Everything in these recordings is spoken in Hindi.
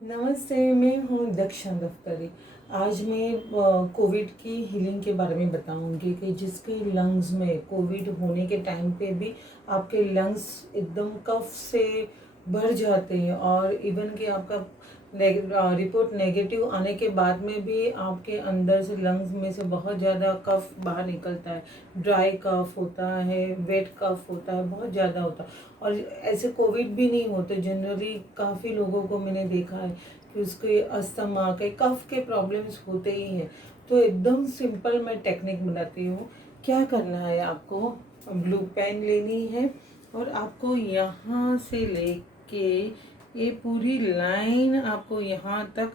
नमस्ते, मैं हूँ दक्षा दफ्तरी। आज मैं कोविड की हीलिंग के बारे में बताऊंगी कि जिसके लंग्स में कोविड होने के टाइम पे भी आपके लंग्स एकदम कफ से भर जाते हैं और इवन कि आपका रिपोर्ट नेगेटिव आने के बाद में भी आपके अंदर से लंग्स में से बहुत ज़्यादा कफ बाहर निकलता है। ड्राई कफ होता है, वेट कफ होता है, बहुत ज़्यादा होता है। और ऐसे कोविड भी नहीं होते, जनरली काफ़ी लोगों को मैंने देखा है कि उसके अस्थमा के कफ के प्रॉब्लम्स होते ही हैं। तो एकदम सिंपल मैं टेक्निक बताती हूँ। क्या करना है, आपको ब्लू पेन लेनी है और आपको यहाँ से लेके ये पूरी लाइन आपको यहाँ तक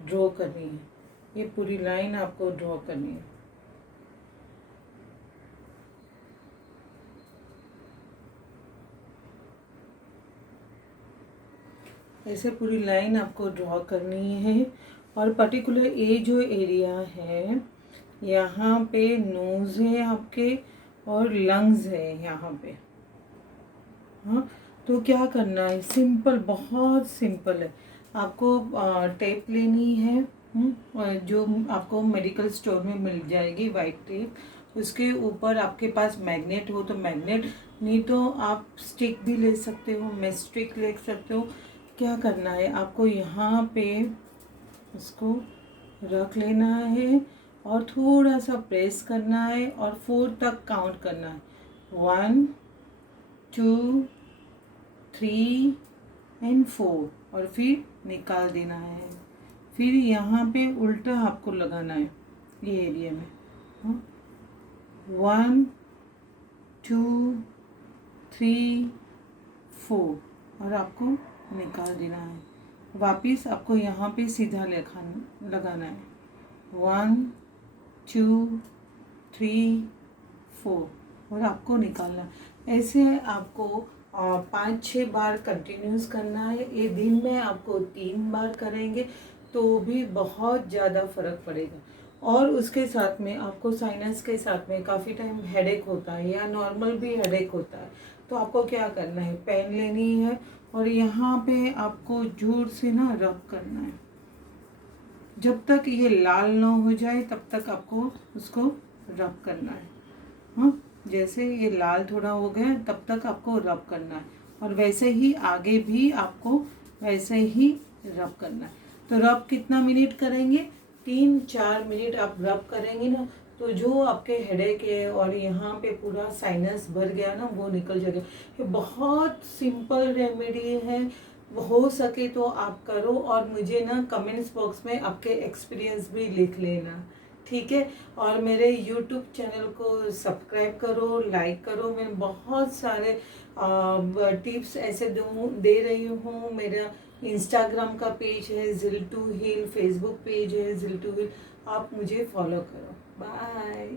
ड्रॉ करनी है। ये पूरी लाइन आपको ड्रॉ करनी है। ऐसे पूरी लाइन आपको ड्रॉ करनी है और पर्टिकुलर ये जो एरिया है, यहाँ पे नोज़ है आपके और लंग्स है यहाँ पे। हाँ, तो क्या करना है, सिंपल, बहुत सिंपल है। आपको टेप लेनी है, और जो आपको मेडिकल स्टोर में मिल जाएगी, वाइट टेप। उसके ऊपर आपके पास मैग्नेट हो तो मैग्नेट, नहीं तो आप स्टिक भी ले सकते हो, मैं स्टिक ले सकते हो। क्या करना है, आपको यहाँ पे उसको रख लेना है और थोड़ा सा प्रेस करना है और 4 तक काउंट करना है। 1 2 3 एंड 4 और फिर निकाल देना है। फिर यहाँ पे उल्टा आपको लगाना है ये एरिया में। 1 2 3 4 और आपको निकाल देना है। वापिस आपको यहाँ पे सीधा लगाना है। 1 2 3 4 और आपको निकालना है। ऐसे आपको 5-6 बार कंटिन्यूस करना है। ये दिन में आपको 3 बार करेंगे तो भी बहुत ज़्यादा फर्क पड़ेगा। और उसके साथ में आपको साइनस के साथ में काफ़ी टाइम हेडेक होता है या नॉर्मल भी हेडेक होता है, तो आपको क्या करना है, पेन लेनी है और यहाँ पे आपको जोर से ना रब करना है। जब तक ये लाल ना हो जाए तब तक आपको उसको रब करना है। हाँ, जैसे ये लाल थोड़ा हो गया तब तक आपको रब करना है और वैसे ही आगे भी आपको वैसे ही रब करना है। तो रब कितना मिनट करेंगे, 3-4 मिनट आप रब करेंगे ना, तो जो आपके हेडेक है और यहाँ पे पूरा साइनस भर गया ना, वो निकल जाएगा। ये बहुत सिंपल रेमेडी है, हो सके तो आप करो और मुझे ना कमेंट्स बॉक्स में आपके एक्सपीरियंस भी लिख लेना, ठीक है। और मेरे यूट्यूब चैनल को सब्सक्राइब करो, लाइक करो। मैं बहुत सारे टिप्स ऐसे दे रही हूँ। मेरा इंस्टाग्राम का पेज है जिल टू हील, फेसबुक पेज है जिल टू हील, आप मुझे फॉलो करो। बाय।